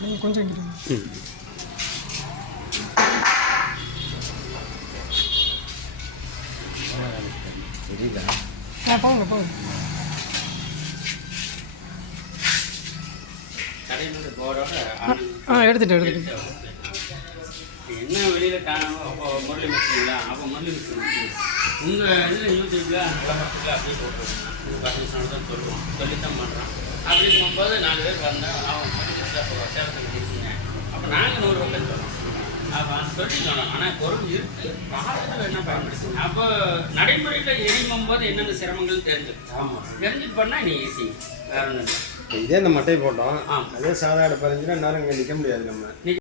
நீங்கள் கொஞ்சம் போங்க போங்க. எடுத்துட்டு என்ன வெளியில் காணும். அப்போ முரளி மிஸ்ங்களா? அப்போ முரளி மிஸ் உங்கள் இதில் யூடியூப்பில் நல்ல மக்களுக்கு அப்படியே போட்டுருவோம். உங்கள் பசங்க தான் சொல்லுவோம், சொல்லித்தான் பண்ணுறான். அப்படி இருக்கும்போது 4 பேர் வந்தால் அவன் அப்போ சேலத்தில் பேசிங்க. அப்போ நாங்கள் 100 பக்கம் சொல்லுவோம். அப்போ சொல்லி சொன்னோம். ஆனால் பொருள் இருக்குது, காலத்தில் என்ன பயன்படுத்துங்க. அப்போ நடைமுறையில் எரியும் போது என்னென்ன சிரமங்கள் தெரிஞ்சுது. ஆமாம், தெரிஞ்சுட்டு பண்ணால் நீ ஈஸி. வேறு ஒன்று இதே இந்த மட்டை போட்டோம். அதே சாதா அடுப்பு இருந்துச்சுன்னா நேரம் இங்கே நிற்க முடியாது நம்ம.